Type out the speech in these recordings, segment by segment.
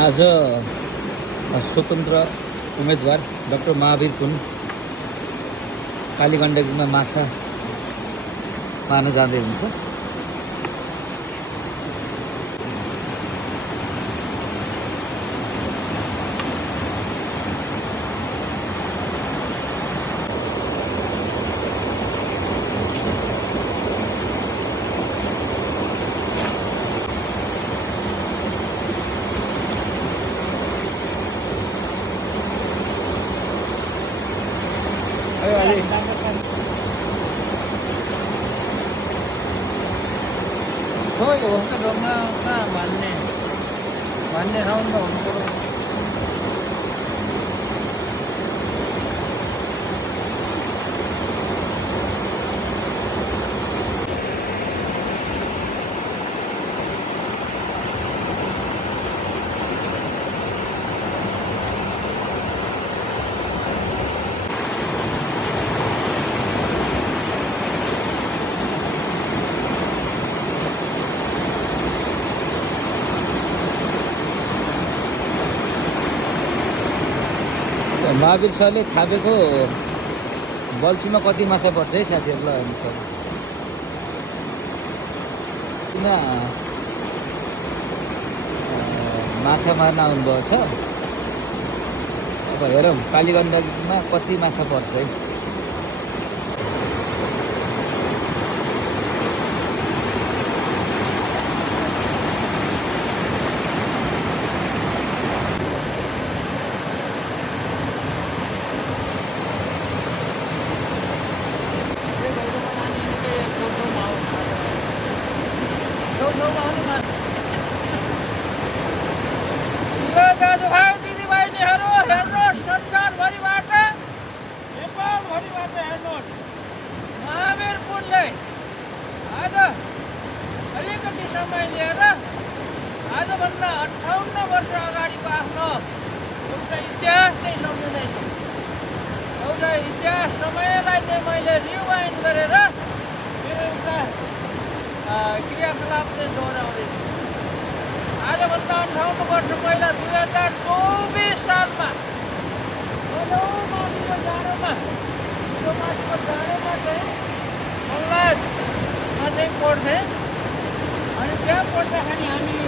आज स्वतन्त्र उम्मेदवार डाक्टर महावीर पुन कालीगण्डकीमा माछा मार्न जाँदै हुन्छ। Thôi uống cái đường nó bắn này không đủ đâu. Mahavir सरले थापेको बल्छीमा कति माछा पर्छ है साथीहरू? ल हेर्नु छ किन माछा मार्न आउनुभएको छ। अब हेरौँ कालीगण्डकीमा कति माछा पर्छ है। दाजुभाइ दिदीबहिनीहरू हेर्नुहोस्, संसारभरिबाट नेपालभरिबाट हेर्नुहोस्, महावीर पुनले आज अलिकति समय लिएर आजभन्दा 58 वर्ष अगाडिको आफ्नो एउटा इतिहास चाहिँ सम्झिँदैछ। एउटा इतिहास समयलाई चाहिँ मैले रिवाइन्ड गरेर मेरो एउटा क्रियाकलाप चाहिँ दोहोऱ्याउँदैछु। आजभन्दा 58 वर्ष पहिला 2024 सालमा माथिको जाडोमा चाहिँ मल्लाजमा चाहिँ पढ्थेँ। अनि त्यहाँ पढ्दाखेरि हामी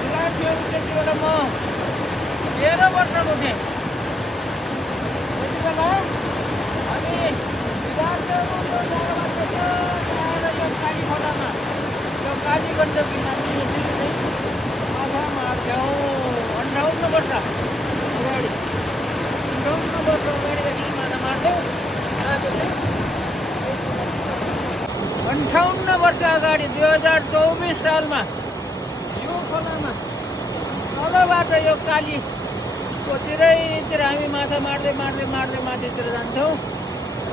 विद्यार्थीहरू त्यति बेला म 13 वर्षको थिएँ। त्यति बेला हामी विद्यार्थीहरू आएर यो काली खोलामा यो कालीगण्डकीमा माछा मार्थ्यौँ। 58 वर्ष अगाडि 58 वर्ष अगाडिदेखि माछा मार्थ्यौँ। 58 वर्ष अगाडि 2024 सालमा यो खोलामा तलबाट यो कालीको तिरैतिर हामी माछा मार्दै मार्दै मार्दै माथितिर जान्थ्यौँ।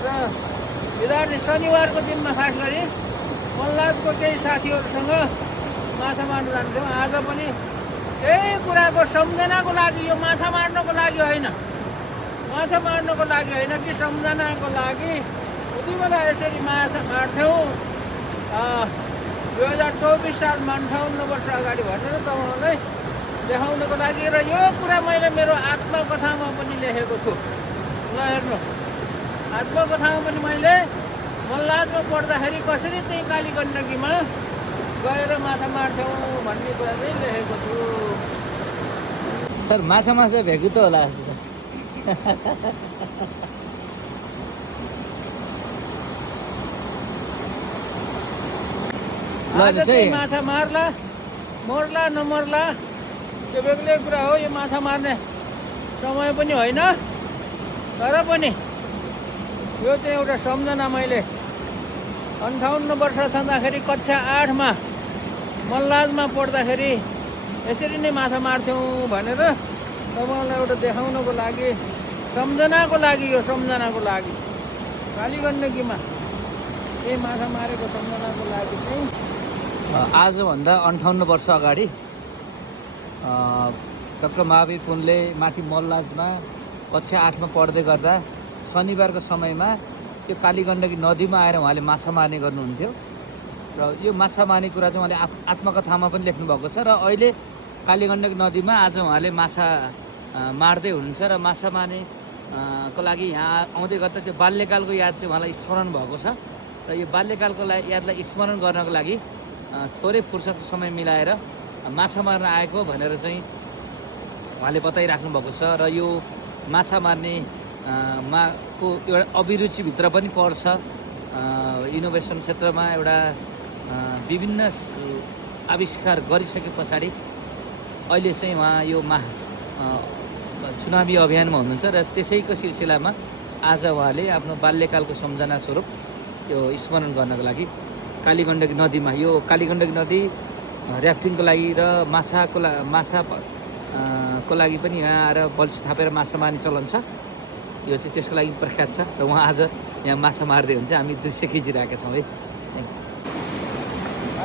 र विद्यार्थी शनिबारको दिनमा खास गरी मल्लाजको केही साथीहरूसँग माछा मार्न जान्थ्यौँ। आज पनि त्यही कुराको सम्झनाको लागि, यो माछा मार्नको लागि होइन, माछा मार्नको लागि होइन कि सम्झनाको लागि उति बेला यसरी माछा मार्थ्यौँ। 2024 सालमा 58 वर्ष अगाडि भनेर तपाईँहरूलाई देखाउनको लागि। र यो कुरा मैले मेरो आत्मकथामा पनि लेखेको छु। ल हेर्नु, आत्मकथामा पनि मैले मल्लाजमा पढ्दाखेरि कसरी चाहिँ कालीगण्डकीमा गएर माछा मार्थ्यौँ भन्ने कुरा चाहिँ लेखेको छु। सर माछा भेगु त होला। आज चाहिँ माछा मार्ला मर्ला नमर्ला त्यो बेग्लै कुरा हो। यो माछा मार्ने समय पनि होइन, तर पनि यो चाहिँ एउटा सम्झना। मैले 58 वर्ष छँदाखेरि कक्षा 8मा मल्लाजमा पढ्दाखेरि यसरी नै माछा मार्थ्यौँ भनेर तपाईँलाई एउटा देखाउनको लागि, सम्झनाको लागि, यो सम्झनाको लागि कालीगण्डकीमा यही माछा मारेको सम्झनाको लागि चाहिँ आजभन्दा 58 वर्ष अगाडि डाक्टर महावीर पुनले माथि मल्लाजमा कक्षा 8मा पढ्दै गर्दा शनिबारको समयमा त्यो कालीगण्डकी नदीमा आएर उहाँले माछा मार्ने गर्नुहुन्थ्यो। र यो माछा मार्ने कुरा चाहिँ उहाँले आत्मकथामा पनि लेख्नु भएको छ। र अहिले कालीगण्डकी नदीमा आज उहाँले माछा मार्दै हुनुहुन्छ र माछा मार्ने को लागि यहाँ आउँदै गर्दा त्यो बाल्यकालको याद चाहिँ उहाँलाई स्मरण भएको छ र यो बाल्यकालको यादलाई स्मरण गर्नको लागि थोरै फुर्सदको समय मिलाएर माछा मार्न आएको भनेर चाहिँ उहाँले बताइराख्नु भएको छ र यो माछा मार्ने को एउटा अभिरुचिभित्र पनि पर्छ। इनोभेसन क्षेत्रमा एउटा विभिन्न आविष्कार गरिसके पछाडि अहिले चाहिँ उहाँ यो चुनावी अभियानमा हुनुहुन्छ र त्यसैको सिलसिलामा आज उहाँले आफ्नो बाल्यकालको सम्झना स्वरूप यो स्मरण गर्नको लागि कालीगण्डकी नदीमा, यो कालीगण्डकी नदी ऱ्याफ्टिङको लागि र माछाको लागि पनि यहाँ आएर बल्छी थापेर माछा मार्ने चलन छ। यो चाहिँ त्यसको लागि प्रख्यात छ र उहाँ आज यहाँ माछा मार्दै हुन्छ। हामी दृश्य खिचिरहेका छौँ है।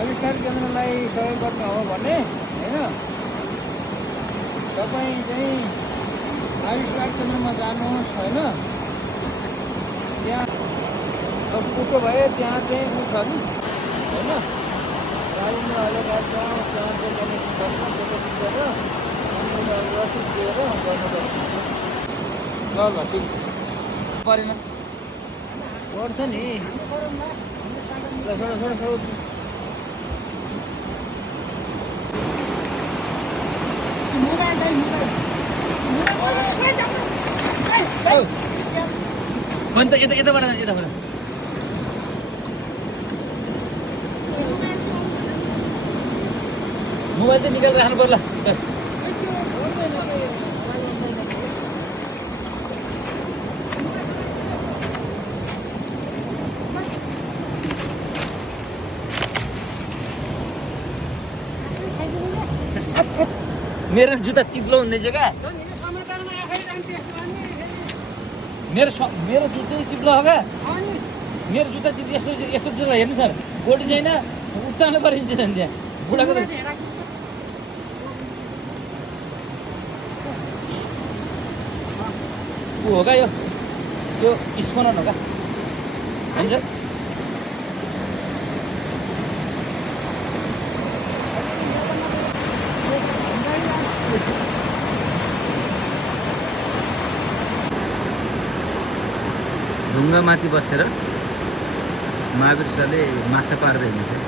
आविष्कार केन्द्रलाई सहयोग गर्ने हो भने होइन, तपाईँ चाहिँ आविष्कार केन्द्रमा जानुहोस् होइन। त्यहाँ उसो भए त्यहाँ चाहिँ ऊ छ नि होइन, राजेन्द्र अहिले त्यहाँ चाहिँ कनेक्ट गर्छ, डेपोजिट गरेर रसिद दिएर गर्नुपर्छ। ल ल ठिक परेन पर्छ नि छोडो भने त यताबाट मोबाइल चाहिँ निकालेर राख्नु पर्ला। मेरो जुत्ता चिप्लो हुँदैछ क्या, मेरो जुत्ता चिप्लो हो क्या, मेरो जुत्ता यस्तो जुत्ता हेर्नु सर गोटी छैन, उताल्नु परिन्छ नि त्यहाँ बुढाको ऊ हो क्या, यो स्मरण हो क्या हुन्छ। ढुङ्गामाथि बसेर महावीर सरले माछा पार्दै हुनुहुन्थ्यो।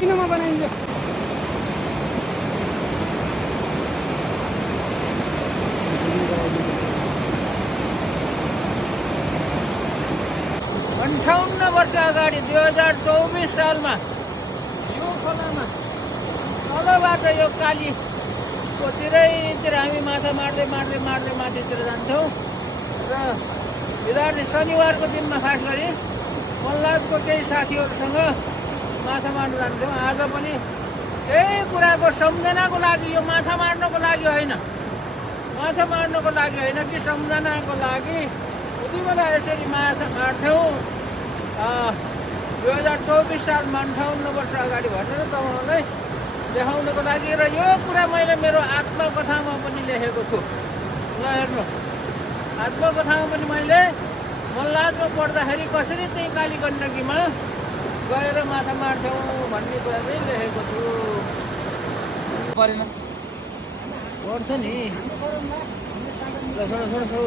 किनमा बनाइन्छ 58 वर्ष अगाडि 2024 सालमा यो खोलामा तलबाट यो कालीकोतिरैतिर हामी माछा मार्दै माथितिर जान्थ्यौँ र विद्यार्थी शनिबारको दिनमा खास गरी मल्लाजको केही साथीहरूसँग माछा मार्न जान्थ्यौँ। आज पनि त्यही कुराको सम्झनाको लागि, यो माछा मार्नको लागि होइन, कि सम्झनाको लागि उति बेला यसरी माछा मार्थ्यौँ 2024 सालमा 58 वर्ष अगाडि भनेर तपाईँहरूलाई देखाउनको लागि। र यो कुरा मैले मेरो आत्मकथामा पनि लेखेको छु। ल हेर्नु, आत्मकथामा पनि मैले मल्लाजमा पढ्दाखेरि कसरी चाहिँ कालीगण्डकीमा गएर माछा मार्छौँ भन्ने कुरा चाहिँ लेखेको छु। परेन पर्छ नि छोडो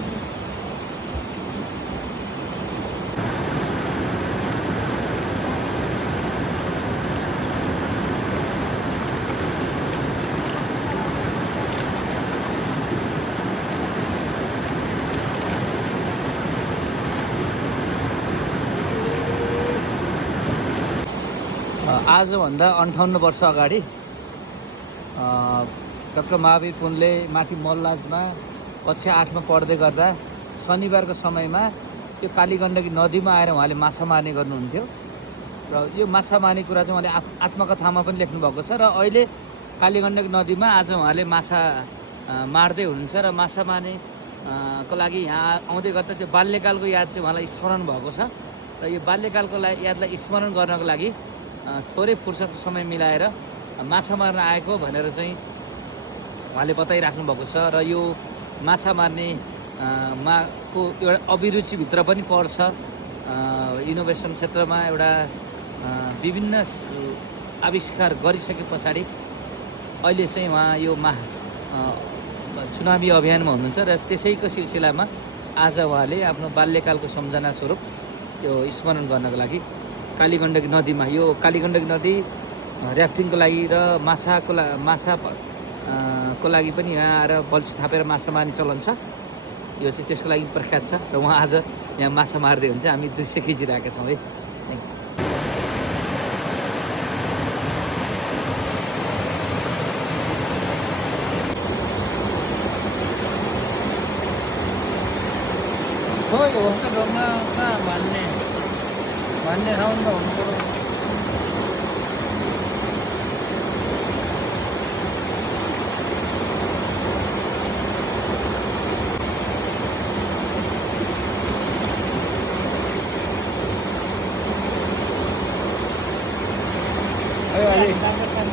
आजभन्दा 58 वर्ष अगाडि डाक्टर महावीर पुनले माथि मल्लाजमा कक्षा 8मा पढ्दै गर्दा शनिबारको समयमा त्यो कालीगण्डकी नदीमा आएर उहाँले माछा मार्ने गर्नुहुन्थ्यो र यो माछा मार्ने कुरा चाहिँ उहाँले आत्मकथामा पनि लेख्नुभएको छ र अहिले कालीगण्डकी नदीमा आज उहाँले माछा मार्दै हुनुहुन्छ र माछा मार्ने को लागि यहाँ आउँदै गर्दा त्यो बाल्यकालको याद चाहिँ उहाँलाई स्मरण भएको छ र यो बाल्यकालको यादलाई स्मरण गर्नको लागि थोरै फुर्सदको समय मिलाएर माछा मार्न आएको भनेर चाहिँ उहाँले बताइराख्नु भएको छ र यो माछा मार्ने को एउटा अभिरुचिभित्र पनि पर्छ इनोभेसन क्षेत्रमा एउटा विभिन्न आविष्कार गरिसके पछाडि अहिले चाहिँ उहाँ यो चुनावी अभियानमा हुनुहुन्छ र त्यसैको सिलसिलामा आज उहाँले आफ्नो बाल्यकालको सम्झना स्वरूप यो स्मरण गर्नको लागि कालीगण्डकी नदीमा यो कालीगण्डकी नदी ऱ्याफ्टिङको लागि र माछाको लागि पनि यहाँ आएर बल्छी थापेर माछा मार्ने चलन छ यो चाहिँ त्यसको लागि प्रख्यात छ र उहाँ आज यहाँ माछा मार्दै हुन्छ हामी दृश्य खिचिरहेका छौँ है खोइ हो त ढोङ्गा कहाँ भन्ने ठाउँमा हुनु पऱ्यो अहिले